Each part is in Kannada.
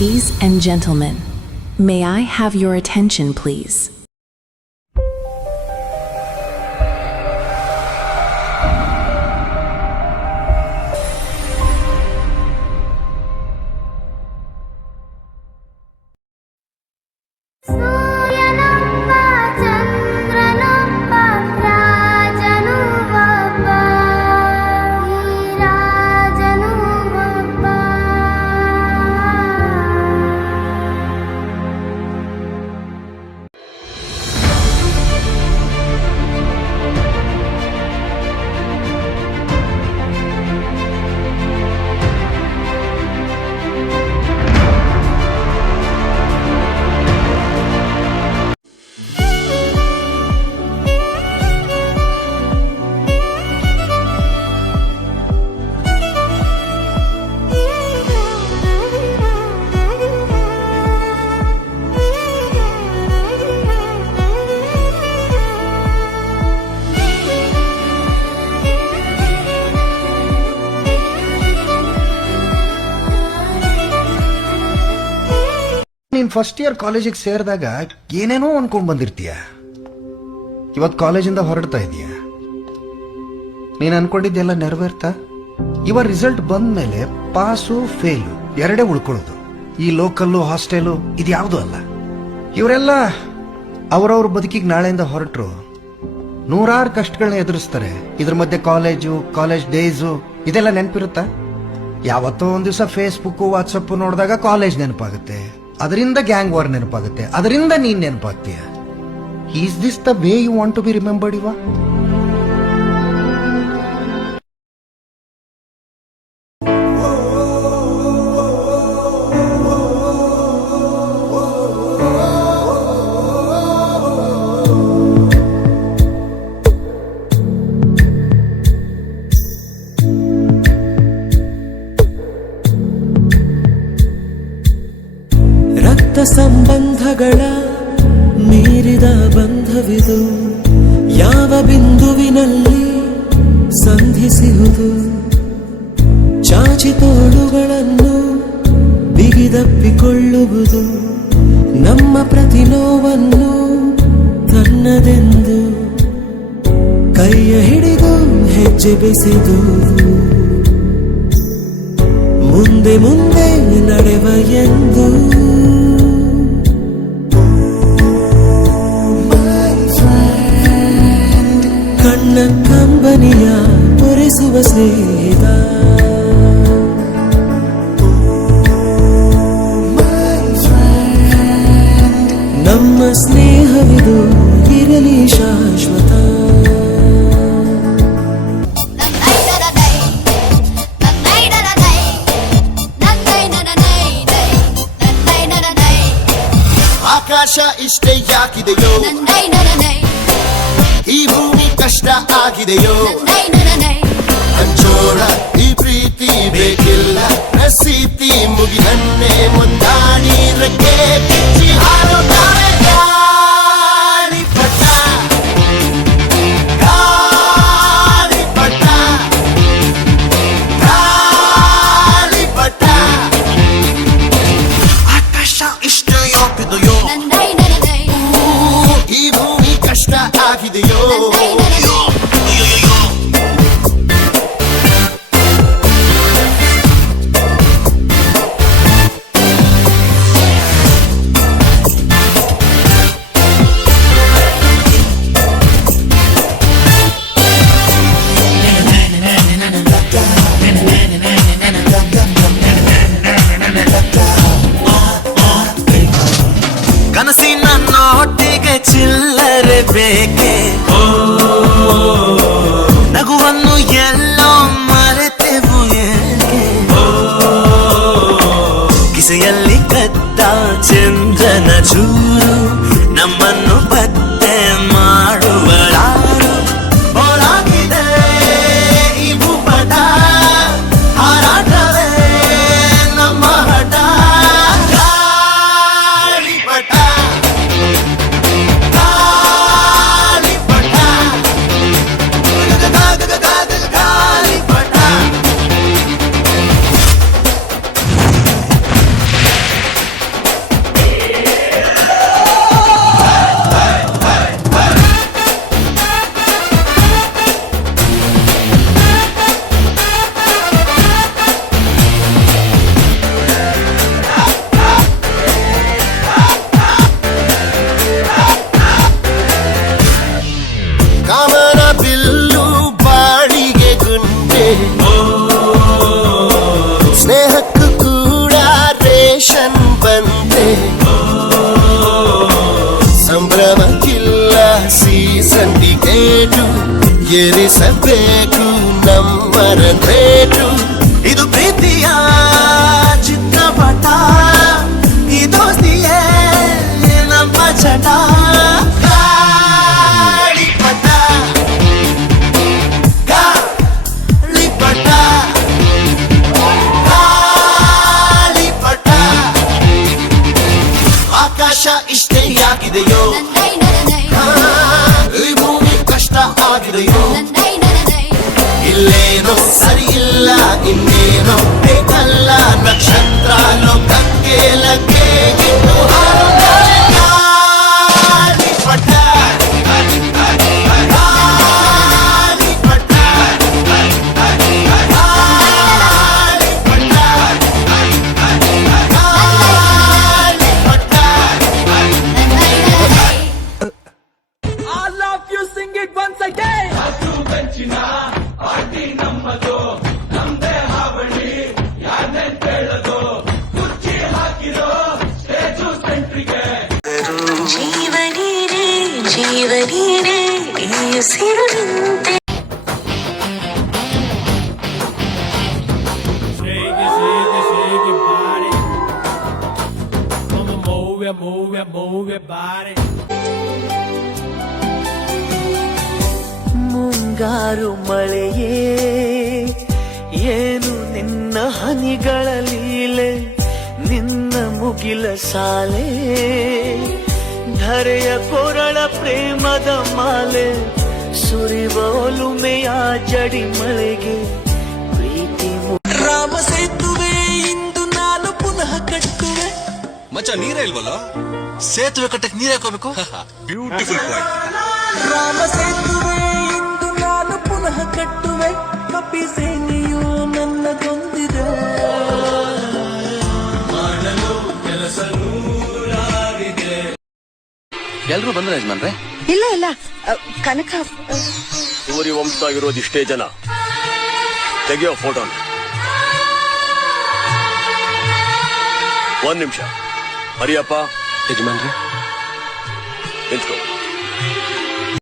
Ladies and gentlemen, may I have your attention, please? ನೀನ್ ಫಸ್ಟ್ ಇಯರ್ ಕಾಲೇಜಿಗೆ ಸೇರಿದಾಗ ಏನೇನೋ ಅನ್ಕೊಂಡ್ ಬಂದಿರ್ತೀಯ. ಇವತ್ ಕಾಲೇಜಿಂದ ಹೊರಡ್ತಾ ಇದೀಯ, ನೀನ್ ಅನ್ಕೊಂಡಿದ್ದೆಲ್ಲ ನೆರವೇರ್ತಾ? ಇವ ರಿಸಲ್ಟ್ ಬಂದ್ಮೇಲೆ ಪಾಸು ಫೇಲು ಎರಡೇ ಉಳ್ಕೊಳ್ಳೋದು. ಈ ಲೋಕಲ್ಲು ಹಾಸ್ಟೆಲು ಇದ್ಯಾವುದು ಅಲ್ಲ. ಇವರೆಲ್ಲ ಅವ್ರವ್ರ ಬದುಕಿಗೆ ನಾಳೆಯಿಂದ ಹೊರಟ್ರು ನೂರಾರು ಕಷ್ಟಗಳನ್ನ ಎದುರಿಸ್ತಾರೆ. ಇದ್ರ ಮಧ್ಯೆ ಕಾಲೇಜ್ ಡೇಸು ಇದೆಲ್ಲ ನೆನಪಿರುತ್ತಾ? ಯಾವತ್ತೋ ಒಂದ್ ದಿವಸ ಫೇಸ್ಬುಕ್ ವಾಟ್ಸಪ್ ನೋಡಿದಾಗ ಕಾಲೇಜ್ ನೆನಪಾಗುತ್ತೆ, ಅದರಿಂದ ಗ್ಯಾಂಗ್ ವಾರ್ ನೆನಪಾಗುತ್ತೆ, ಅದರಿಂದ ನೀನ್ ನೆನಪಾಗ್ತೀಯ. Is this the way you want to be remembered ಇವ? ಸಂಬಂಧಗಳ ಮೀರಿದ ಬಂಧವಿದು, ಯಾವ ಬಿಂದುವಿನಲ್ಲಿ ಸಂಧಿಸುವುದು. ಚಾಚಿ ತೋಳುಗಳನ್ನು ಬಿಗಿದಪ್ಪಿಕೊಳ್ಳುವುದು, ನಮ್ಮ ಪ್ರತಿ ನೋವನ್ನು ತನ್ನದೆಂದು ಕೈಯ ಹಿಡಿದು ಹೆಜ್ಜೆ ಬೆಸೆದು ಮುಂದೆ ಮುಂದೆ ನಡೆವ ಎಂದು ಕಣ್ಣ ಕಂಬನಿಯ ಒರೆಸುವ ಸ್ನೇಹಿತ. ನಮ್ಮ ಸ್ನೇಹವಿದು ಇರಲಿ ಶಾಶ್ವತ. ಆಕಾಶ ಇಷ್ಟೇ ಯಾಕಿದೆಯೋ, ಈ ಭೂಮಿ ಕಷ್ಟ ಆಗಿದೆಯೋ, ಹಂಚೋಣ ಈ ಪ್ರೀತಿ ಬೇಕಿಲ್ಲ ರಸೀತಿ ಮುಗಿದನ್ನೇ ಮುಂದಾಡಿ ರೆಕ್ಕೆ ಕಿಚ್ಚಿ ಹಾರುತ್ತಾರೆ ಗಾಳಿಪಟ ಗಾಳಿಪಟ ಗಾಳಿಪಟ. ಆಕಾಶ ಇಷ್ಟ ಯಾಕಿದೆಯೋ, ಈ ಭೂಮಿ ಕಷ್ಟ ಆಗಿದೆಯೋ. ಕನಸಿನ ನೋಟಿಗೆ ಚಿಲ್ಲರೆ ಬೇಕೆ, ನಗುವನ್ನು ಎಲ್ಲೋ ಮರೆತೆವು ಏಕೆ, ಕಿಸೆಯಲ್ಲಿ ಕದ್ದ ಚಂದ್ರನ ಚೂರು ನಮ್ಮನ್ನು ಪತ್ತೆ ಮಾಡುವಳಾರು. ಹೋರಾಗಿದೆ ಈ ಭೂಪಟ, ಹಾರಾಟವೇ ನಮ್ಮ ಹಠ. ಗಾಳಿಪಟ ಗಾಳಿಪಟ ಇಲ್ಲ ಸಿಂಡಿಕೇಟು ಏರಿಸಬೇಕು ನಂಬರ ರೇಟು ಇದು ಪ್ರೀತಿಯ ಚಿತ್ರಪಟ ಈ ದೋಸ್ತಿಯೇ ನಮ್ಮ ಚಟ ಗಾಳಿಪಟ ಗಾಳಿಪಟ ಗಾಳಿಪಟ ಆಕಾಶ ಇಷ್ಟೇ ಯಾಗಿದೆಯೋ ಈ ಭೂಮಿ ಕಷ್ಟ ಆಗಿದೆಯೋ ಇಲ್ಲೇನೋ ಸರಿ ಇಲ್ಲ ಇನ್ನೇನೋ ಬೇಕಲ್ಲ ನಕ್ಷತ್ರ ಲೋಕಕ್ಕೆ ಲಗ್ಗೆ ಇನ್ನು ಗಾಳಿಪಟ ಗಾಳಿಪಟ ಗಾಳಿಪಟ ಜೀವನೀರೇ ಜೀವನೀರೇ ಈ ಉಸಿರು ನಿಂತೆ Shake your body. Come on, move your body. ಮುಂಗಾರು ಮಳೆಯೇ ಏನು ನಿನ್ನ ಹನಿಗಳ ಲೀಲೆ ನಿನ್ನ ಮುಗಿಲ ಸಾಲೆ ಧರೆಯ ಕೊರಳ ಪ್ರೇಮದ ಮಾಲೆ ಸುರಿವ ಒಲುಮೆಯ ಜಡಿ ಮಳೆಗೆ ಪ್ರೀತಿ ರಾಮ ಸೇತುವೆ ಇಂದು ನಾನು ಪುನಃ ಕಟ್ಟುವೆ ಮಚ್ಚ ನೀರೇ ಇಲ್ವಲ್ಲ ಸೇತುವೆ ಕಟ್ಟಕ್ ನೀರ್ ಹಾಕೋಬೇಕು ಬ್ಯೂಟಿಫುಲ್ ಪಾಯಿಂಟ್ ರಾಮ ಸೇತುವೆ ಇಂದು ನಾನು ಪುನಃ ಕಟ್ಟುವೆ ಕಪಿ ಸೇನೆಯು ನನ್ನದೊಂದಿದೆ ಎಲ್ರು ಬಂದ್ರೆ ಯಜಮಾನ್ರೆ ಇಲ್ಲ ಇಲ್ಲ ಕನಕ ಊರಿ ವಂಶ ಇರೋದು ಇಷ್ಟೇ ಜನ ತೆಗೆಯೋ ಫೋಟೋ ಒಂದ್ ನಿಮಿಷ ಹರಿಯಪ್ಪ ಯಜಮಾನ್ರೆ ನಿಂತ್ಕೋ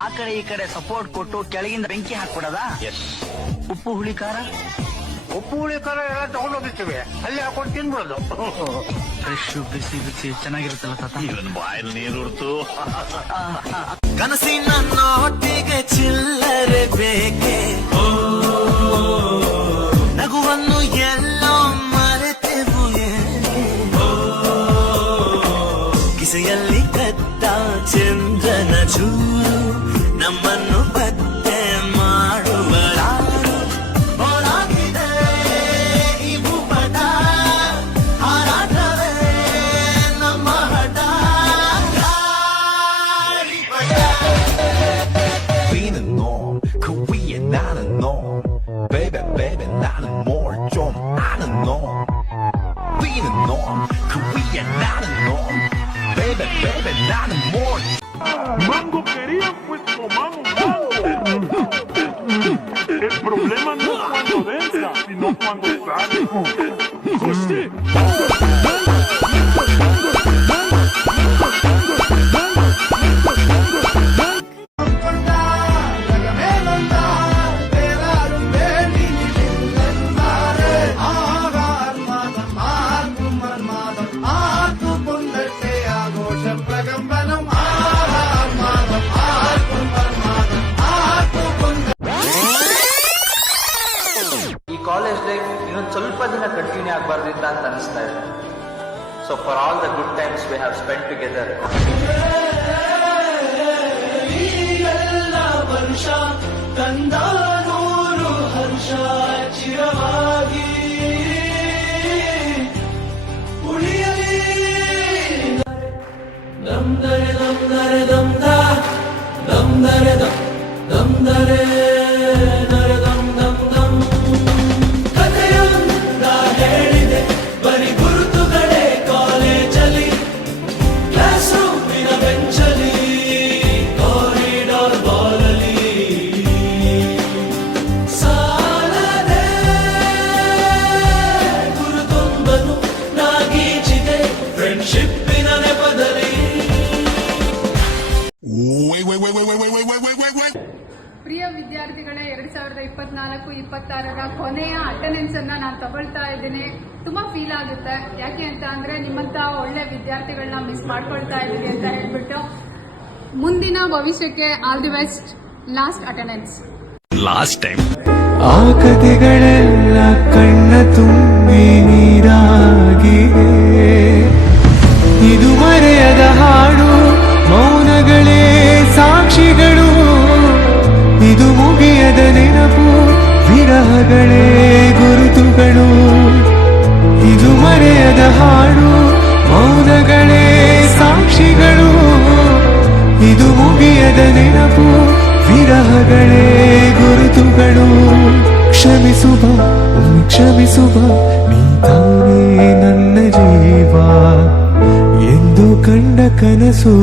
ಆ ಕಡೆ ಈ ಕಡೆ ಸಪೋರ್ಟ್ ಕೊಟ್ಟು ಕೆಳಗಿಂದ ಬೆಂಕಿ ಹಾಕ್ಬಿಡದ ಉಪ್ಪು ಹುಳಿ ಖಾರ ಎಲ್ಲ ತಗೊಂಡೋಗಿರ್ತೀವಿ ಅಲ್ಲಿ ಹಾಕೊಂಡು ತಿನ್ಬಿಡೋದು ಫ್ರೆಶ್ ಬಿಸಿ ಬಿಸಿ ಚೆನ್ನಾಗಿರುತ್ತಲ್ಲ ತಾತ ಬಾಯಲ್ಲಿ ನೀರುಡ್ತು ಕನಸಿನ ನೋಟಿಗೆ ಚಿಲ್ಲರೆ ಬೇಕೆ ನಗುವನ್ನು ಎಲ್ಲೋ ಮರೆತೆವು ಏಕೆ ಕಿಸೆಯಲ್ಲಿ ಕದ್ದ ಚಂದ್ರನ ಚೂರು ನಮ್ಮನ್ನು ಪತ್ತೆ ಮಾಡುವರಾರು ಹೋರಾಗಿದೆ ಈ ಭೂಪಟ ಹಾರಾಟವೇ ನಮ್ಮ ಹಠ ಗಾಳಿಪಟ Being a norm, Korean not a norm. Baby, baby, not a more 좀 아는 norm. Being a norm, Korean not a norm. Baby, baby, not a more. Mango quería, pues tomamos mango. El problema no es cuando densa, sino cuando sale. José. ಈ ಕಾಲೇಜ್ ಲೈಫ್ ಇನ್ನೊಂದು ಸ್ವಲ್ಪ ದಿನ ಕಂಟಿನ್ಯೂ ಆಗಬಾರ್ದಿತ್ತ ಅಂತ ಅನಿಸ್ತಾ ಇದೆ so for all the good times we have spend together ವರ್ಷ ತಂದ ನೂರು ಹರ್ಷ ಚಿರವಾಗಿ ಉಳಿಯಲಿ ನಮ್ದರೆ ನಮ್ದರೆ ನಮ್ದ ನಮ್ದರೆ ನಮ್ದರೆ ನರೆ ದಮ್ ದಮ್ ದಮ್ ಕಥೆಯೊಂದ ಹೇಳಿದೆ ಬರೀ ಗುರುತುಗಳೇ ಕಾಲೇಜಲ್ಲಿ ಕ್ಲಾಸ್ ರೂಮಿನ ಬೆಂಚಲಿ ಕಾರಿಡಾರ್ ಬಾಲಲಿ ಸಾಲದೆ ಗುರುತೊಂದನು ನಾಗೀಚಿದೆ ಫ್ರೆಂಡ್ಶಿಪ್ಪಿನ ನೆಪದಲ್ಲಿ ಪ್ರಿಯ ವಿದ್ಯಾರ್ಥಿಗಳೇ, 2024-26ರ ಕೊನೆಯ ಅಟೆಂಡೆನ್ಸ್ ಅನ್ನ ನಾನು ತಗೊಳ್ತಾ ಇದ್ದೀನಿ. ತುಂಬಾ ಫೀಲ್ ಆಗುತ್ತೆ. ಯಾಕೆ ಅಂತ ಅಂದ್ರೆ ನಿಮ್ಮಂತ ಒಳ್ಳೆ ವಿದ್ಯಾರ್ಥಿಗಳನ್ನ ಮಿಸ್ ಮಾಡ್ಕೊಳ್ತಾ ಇದ್ದೀನಿ ಅಂತ ಹೇಳ್ಬಿಟ್ಟು. ಮುಂದಿನ ಭವಿಷ್ಯಕ್ಕೆ all the best. Last attendance. Last time ಆ ಕಥೆಗಳೆಲ್ಲ ಕಣ್ಣ ತುಂಬಿ ನೀರಾಗಿದೆ. ಇದು ಮರೆಯದ ಹಾಡು, ಮೌನಗಳೇ ಸಾಕ್ಷಿಗಳು. ಇದು ಮುಗಿಯದ ನೆನಪು, ವಿರಹಗಳೇ ಗುರುತುಗಳು. ಇದು ಮರೆಯದ ಹಾಡು, ಮೌನಗಳೇ ಸಾಕ್ಷಿಗಳು. ಇದು ಮುಗಿಯದ ನೆನಪು, ವಿರಹಗಳೇ ಗುರುತುಗಳು. ಕ್ಷಮಿಸುವ, ಕ್ಷಮಿಸುವ, ನೀ ತಾನೇ ನನ್ನ ಜೀವ ಎಂದು ಕಂಡ ಕನಸು